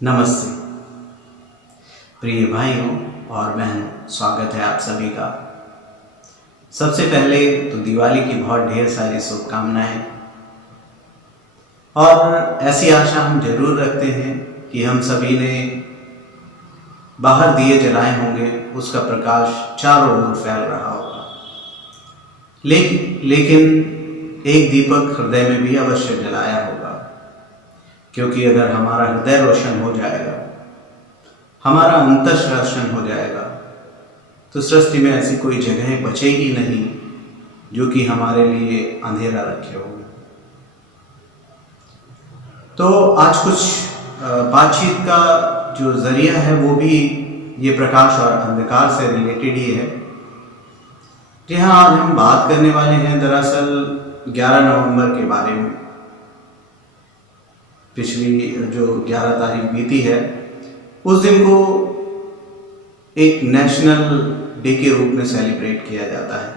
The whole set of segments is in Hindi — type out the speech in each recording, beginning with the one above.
नमस्ते प्रिय भाइयों और बहनों, स्वागत है आप सभी का। सबसे पहले तो दिवाली की बहुत ढेर सारी शुभकामनाएं और ऐसी आशा हम जरूर रखते हैं कि हम सभी ने बाहर दिए जलाए होंगे, उसका प्रकाश चारों ओर फैल रहा होगा। लेकिन एक दीपक हृदय में भी अवश्य जलाया होगा, क्योंकि अगर हमारा हृदय रोशन हो जाएगा, हमारा अंतस रोशन हो जाएगा, तो सृष्टि में ऐसी कोई जगह बचेगी नहीं जो कि हमारे लिए अंधेरा रखे होगा। तो आज कुछ बातचीत का जो जरिया है वो भी ये प्रकाश और अंधकार से रिलेटेड ही है। जी हाँ, आज हम बात करने वाले हैं दरअसल 11 नवंबर के बारे में। पिछली जो 11 तारीख बीती है, उस दिन को एक नेशनल डे के रूप में सेलिब्रेट किया जाता है,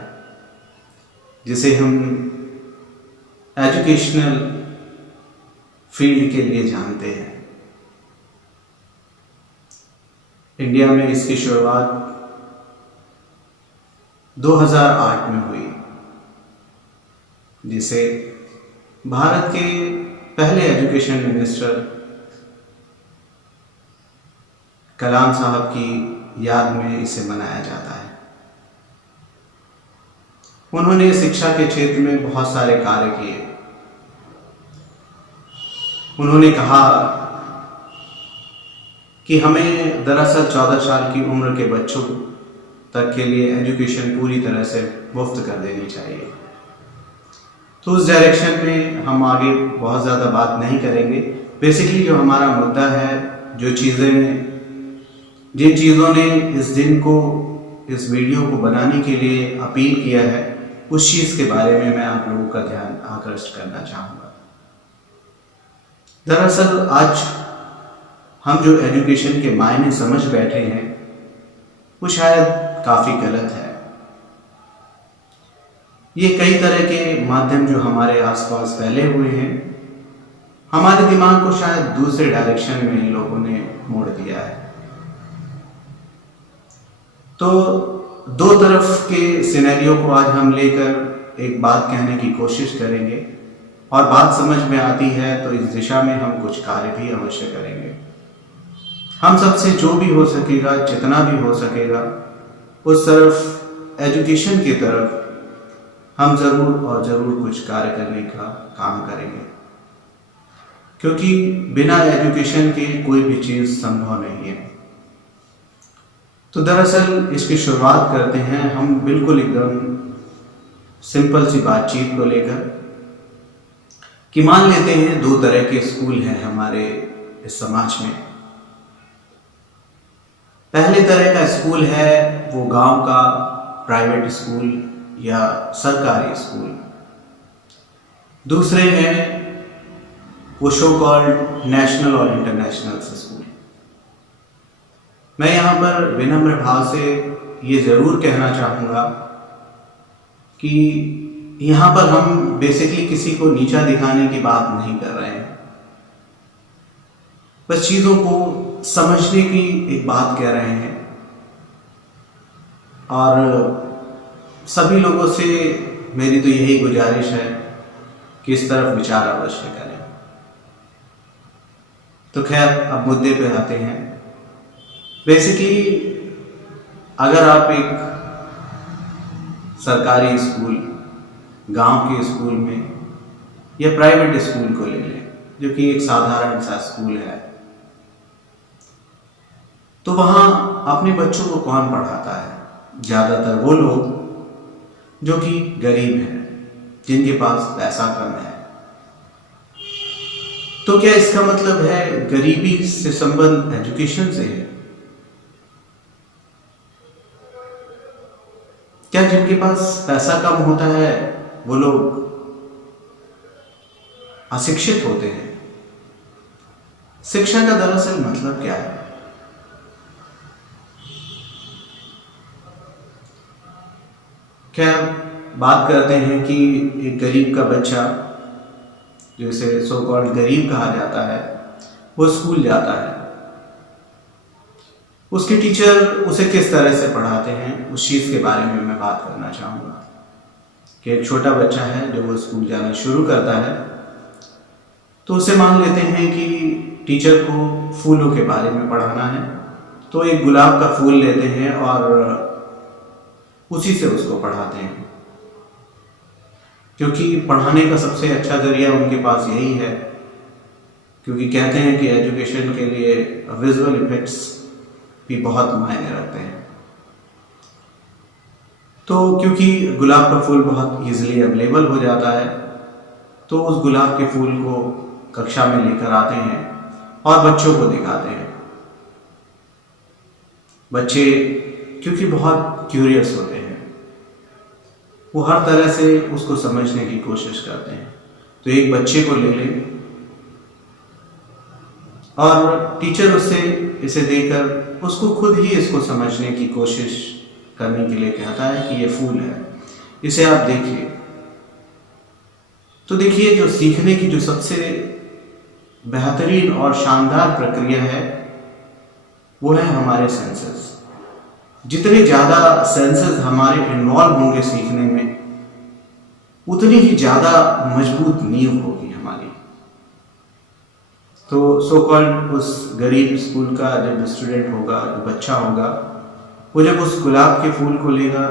जिसे हम एजुकेशनल फील्ड के लिए जानते हैं। इंडिया में इसकी शुरुआत 2008 में हुई, जिसे भारत के पहले एजुकेशन मिनिस्टर कलाम साहब की याद में इसे मनाया जाता है। उन्होंने शिक्षा के क्षेत्र में बहुत सारे कार्य किए। उन्होंने कहा कि हमें दरअसल 14 साल की उम्र के बच्चों तक के लिए एजुकेशन पूरी तरह से मुफ्त कर देनी चाहिए। तो उस डायरेक्शन में हम आगे बहुत ज़्यादा बात नहीं करेंगे। बेसिकली जो हमारा मुद्दा है, जिन चीज़ों ने इस दिन को, इस वीडियो को बनाने के लिए अपील किया है, उस चीज़ के बारे में मैं आप लोगों का ध्यान आकर्षित करना चाहूँगा। दरअसल आज हम जो एजुकेशन के मायने समझ बैठे हैं, वो शायद काफ़ी गलत है। ये कई तरह के माध्यम जो हमारे आसपास फैले हुए हैं, हमारे दिमाग को शायद दूसरे डायरेक्शन में इन लोगों ने मोड़ दिया है। तो दो तरफ के सिनेरियो को आज हम लेकर एक बात कहने की कोशिश करेंगे, और बात समझ में आती है तो इस दिशा में हम कुछ कार्य भी अवश्य करेंगे। हम सबसे जो भी हो सकेगा, जितना भी हो सकेगा, उस तरफ एजुकेशन की तरफ हम जरूर कुछ कार्य करने का काम करेंगे, क्योंकि बिना एजुकेशन के कोई भी चीज़ संभव नहीं है। तो दरअसल इसकी शुरुआत करते हैं हम बिल्कुल एकदम सिंपल सी बातचीत को लेकर, कि मान लेते हैं 2 तरह के स्कूल हैं हमारे इस समाज में। पहले तरह का स्कूल है वो गांव का प्राइवेट स्कूल या सरकारी स्कूल। दूसरे हैं वो शो कॉल्ड नेशनल और इंटरनेशनल स्कूल। मैं यहाँ पर विनम्र भाव से ये ज़रूर कहना चाहूँगा कि यहाँ पर हम बेसिकली किसी को नीचा दिखाने की बात नहीं कर रहे हैं, बस चीज़ों को समझने की एक बात कह रहे हैं। और सभी लोगों से मेरी तो यही गुजारिश है कि इस तरफ विचार अवश्य करें। तो खैर, अब मुद्दे पे आते हैं। बेसिकली अगर आप एक सरकारी स्कूल, गांव के स्कूल में या प्राइवेट स्कूल को ले लें, जो कि एक साधारण सा स्कूल है, तो वहाँ अपने बच्चों को कौन पढ़ाता है? ज़्यादातर वो लोग जो कि गरीब हैं, जिनके पास पैसा कम है। तो क्या इसका मतलब है गरीबी से संबंध एजुकेशन से है? क्या जिनके पास पैसा कम होता है वो लोग अशिक्षित होते हैं? शिक्षा का दरअसल मतलब क्या है? क्या बात करते हैं कि एक गरीब का बच्चा, जिसे सो कॉल्ड गरीब कहा जाता है, वो स्कूल जाता है। उसके टीचर उसे किस तरह से पढ़ाते हैं, उस चीज़ के बारे में मैं बात करना चाहूँगा। कि एक छोटा बच्चा है, जब वो स्कूल जाना शुरू करता है तो उसे मान लेते हैं कि टीचर को फूलों के बारे में पढ़ाना है, तो एक गुलाब का फूल लेते हैं और उसी से उसको पढ़ाते हैं, क्योंकि पढ़ाने का सबसे अच्छा जरिया उनके पास यही है। क्योंकि कहते हैं कि एजुकेशन के लिए विजुअल इफेक्ट्स भी बहुत मायने रखते हैं। तो क्योंकि गुलाब का फूल बहुत इजीली अवेलेबल हो जाता है, तो उस गुलाब के फूल को कक्षा में लेकर आते हैं और बच्चों को दिखाते हैं। बच्चे क्योंकि बहुत क्यूरियस होते हैं, वो हर तरह से उसको समझने की कोशिश करते हैं। तो एक बच्चे को ले लें और टीचर उससे इसे देकर उसको खुद ही इसको समझने की कोशिश करने के लिए कहता है कि ये फूल है, इसे आप देखिए। तो देखिए, जो सीखने की जो सबसे बेहतरीन और शानदार प्रक्रिया है वो है हमारे सेंसेस। जितने ज़्यादा सेंसेस हमारे इन्वॉल्व होंगे सीखने में, उतनी ही ज़्यादा मजबूत नींव होगी हमारी। तो सो कॉल्ड उस गरीब स्कूल का जब स्टूडेंट होगा, जो बच्चा होगा, वो जब उस गुलाब के फूल को लेगा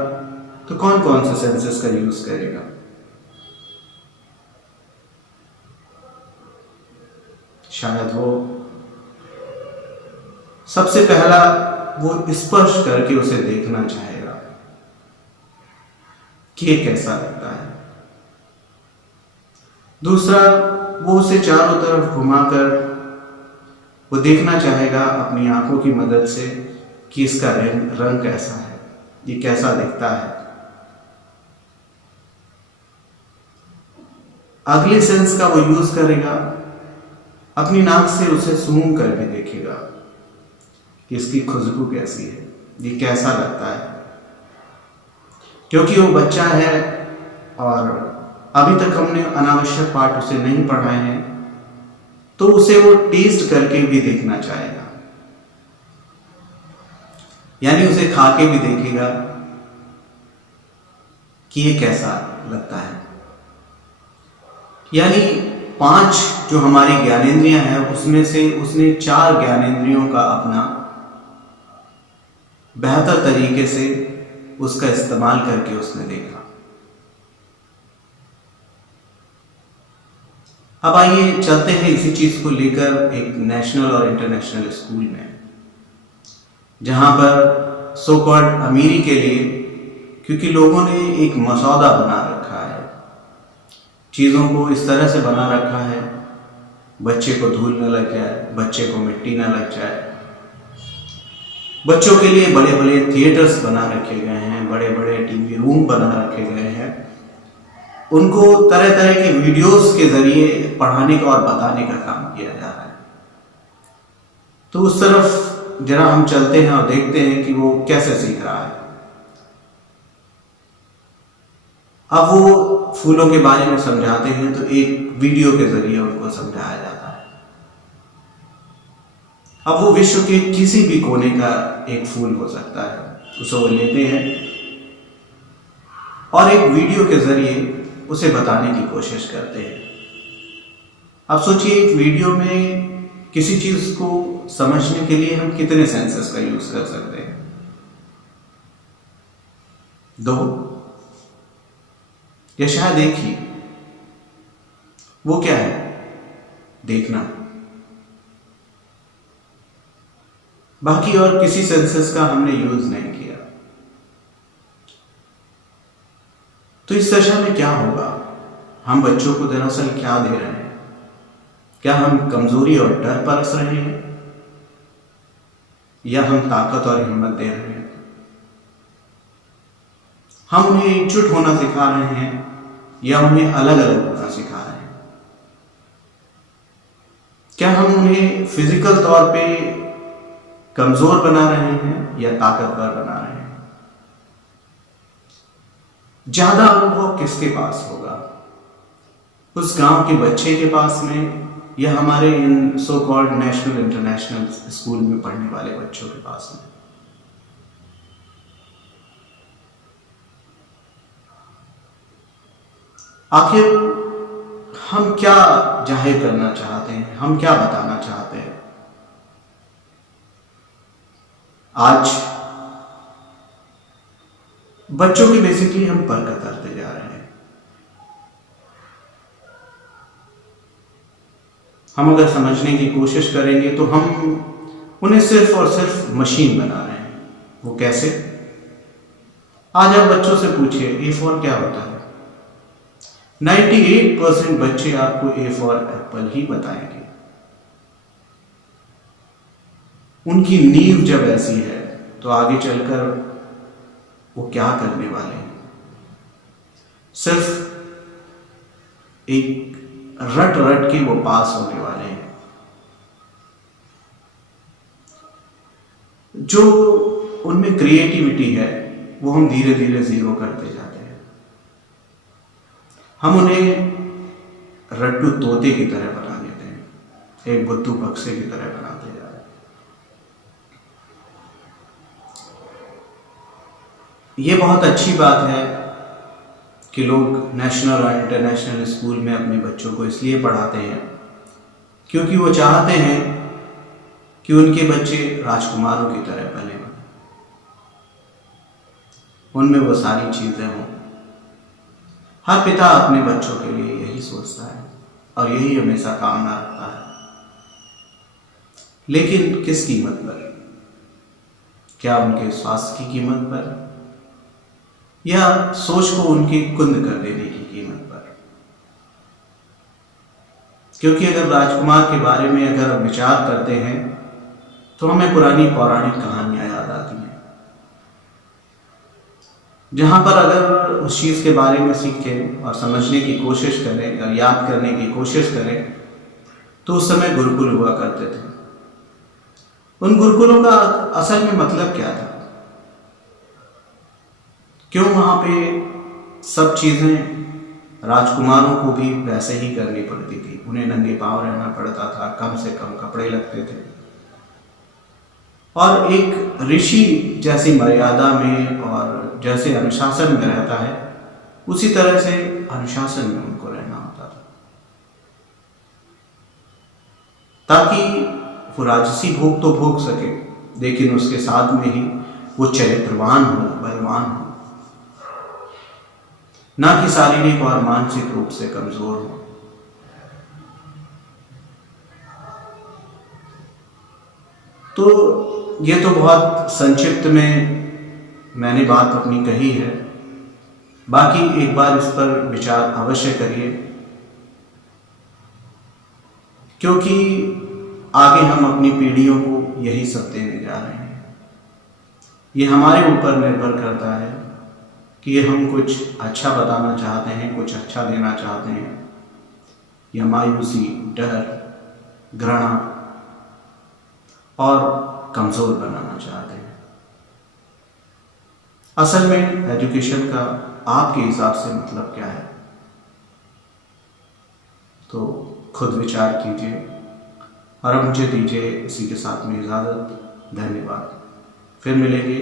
तो कौन कौन से सेंसेस का यूज करेगा? शायद वो सबसे पहला वो स्पर्श करके उसे देखना चाहेगा कि ये कैसा लगता है। दूसरा, वो उसे चारों तरफ घुमाकर वो देखना चाहेगा अपनी आंखों की मदद से कि इसका रंग कैसा है, ये कैसा दिखता है। अगले सेंस का वो यूज करेगा, अपनी नाक से उसे सूंघ कर भी देखेगा कि इसकी खुशबू कैसी है, ये कैसा लगता है। क्योंकि वो बच्चा है और अभी तक हमने अनावश्यक पार्ट उसे नहीं पढ़ाए हैं, तो उसे वो टेस्ट करके भी देखना चाहेगा, यानी उसे खा के भी देखेगा कि ये कैसा लगता है। यानी 5 जो हमारी ज्ञानेंद्रियां हैं, उसमें से उसने 4 ज्ञानेंद्रियों का अपना बेहतर तरीके से उसका इस्तेमाल करके उसने देखा। अब आइए चलते हैं इसी चीज को लेकर एक नेशनल और इंटरनेशनल स्कूल में, जहां पर सो कॉल्ड अमीरी के लिए, क्योंकि लोगों ने एक मसौदा बना रखा है, चीज़ों को इस तरह से बना रखा है, बच्चे को धूल न लग जाए, बच्चे को मिट्टी न लग जाए। बच्चों के लिए बड़े बड़े थिएटर्स बना रखे गए हैं, बड़े बड़े टीवी रूम बना रखे गए हैं, उनको तरह तरह के वीडियोस के जरिए पढ़ाने का और बताने का काम किया जा रहा है। तो उस तरफ जरा हम चलते हैं और देखते हैं कि वो कैसे सीख रहा है। अब वो फूलों के बारे में समझाते हैं तो एक वीडियो के जरिए उनको समझाया जाता है। अब वो विश्व के किसी भी कोने का एक फूल हो सकता है, उसे वो लेते हैं और एक वीडियो के जरिए उसे बताने की कोशिश करते हैं। अब सोचिए, एक वीडियो में किसी चीज को समझने के लिए हम कितने सेंसेस का यूज कर सकते हैं? 2 या शायद 1 ही। वो क्या है? देखना। बाकी और किसी सेंसेस का हमने यूज नहीं किया। तो इस दशा में क्या होगा? हम बच्चों को दरअसल क्या दे रहे हैं? क्या हम कमजोरी और डर परस रहे हैं, या हम ताकत और हिम्मत दे रहे हैं? हम उन्हें एकजुट होना सिखा रहे हैं या उन्हें अलग अलग होना सिखा रहे हैं? क्या हम उन्हें फिजिकल तौर पे कमजोर बना रहे हैं या ताकतवर बना रहे हैं? ज्यादा अनुभव किसके पास होगा? उस गांव के बच्चे के पास में या हमारे इन so called national international school में पढ़ने वाले बच्चों के पास में। आखिर हम क्या जाहिर करना चाहते हैं, हम क्या बताना चाहते हैं? आज बच्चों की बेसिकली हम परख करते जा रहे हैं। हम अगर समझने की कोशिश करेंगे तो हम उन्हें सिर्फ और सिर्फ मशीन बना रहे हैं। वो कैसे? आज आप बच्चों से पूछिए A4 क्या होता है, 98% बच्चे आपको A फॉर एप्पल ही बताएंगे। उनकी नींव जब ऐसी है तो आगे चलकर वो क्या करने वाले हैं? सिर्फ एक रट रट के वो पास होने वाले हैं। जो उनमें क्रिएटिविटी है वो हम धीरे धीरे जीरो करते जाते हैं। हम उन्हें रट्टू तोते की तरह बना देते हैं, एक बुद्धू बक्से की तरह बनाते जा रहे हैं। ये बहुत अच्छी बात है कि लोग नेशनल और इंटरनेशनल स्कूल में अपने बच्चों को इसलिए पढ़ाते हैं क्योंकि वो चाहते हैं कि उनके बच्चे राजकुमारों की तरह पले, उनमें वो सारी चीज़ें हों। हर पिता अपने बच्चों के लिए यही सोचता है और यही हमेशा कामना रखता है, लेकिन किस कीमत पर? क्या उनके स्वास्थ्य की कीमत पर या सोच को उनकी कुंद कर देने की कीमत पर? क्योंकि अगर राजकुमार के बारे में अगर हम विचार करते हैं तो हमें पुरानी पौराणिक कहानियां याद आती हैं, जहां पर अगर उस चीज़ के बारे में सीखें और समझने की कोशिश करें और याद करने की कोशिश करें तो उस समय गुरुकुल हुआ करते थे। उन गुरुकुलों का असल में मतलब क्या था? क्यों वहाँ पे सब चीज़ें राजकुमारों को भी वैसे ही करनी पड़ती थी? उन्हें नंगे पांव रहना पड़ता था, कम से कम कपड़े लगते थे और एक ऋषि जैसी मर्यादा में और जैसे अनुशासन में रहता है उसी तरह से अनुशासन में उनको रहना होता था, ताकि वो राजसी भोग तो भोग सके लेकिन उसके साथ में ही वो चरित्रवान हो, बलवान हो, ना कि शारीरिक और मानसिक रूप से कमजोर हो। तो ये तो बहुत संक्षिप्त में मैंने बात अपनी कही है, बाकी एक बार इस पर विचार अवश्य करिए, क्योंकि आगे हम अपनी पीढ़ियों को यही सब देने जा रहे हैं। ये हमारे ऊपर निर्भर करता है कि ये हम कुछ अच्छा बताना चाहते हैं, कुछ अच्छा देना चाहते हैं, या मायूसी, डर, घृणा और कमज़ोर बनाना चाहते हैं। असल में एजुकेशन का आपके हिसाब से मतलब क्या है? तो खुद विचार कीजिए और अब मुझे दीजिए इसी के साथ में इजाज़त। धन्यवाद। फिर मिलेंगे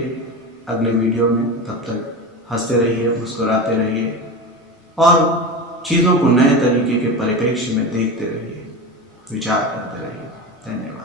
अगले वीडियो में, तब तक हंसते रहिए, मुस्कुराते रहिए और चीज़ों को नए तरीके के परिप्रेक्ष्य में देखते रहिए, विचार करते रहिए। धन्यवाद।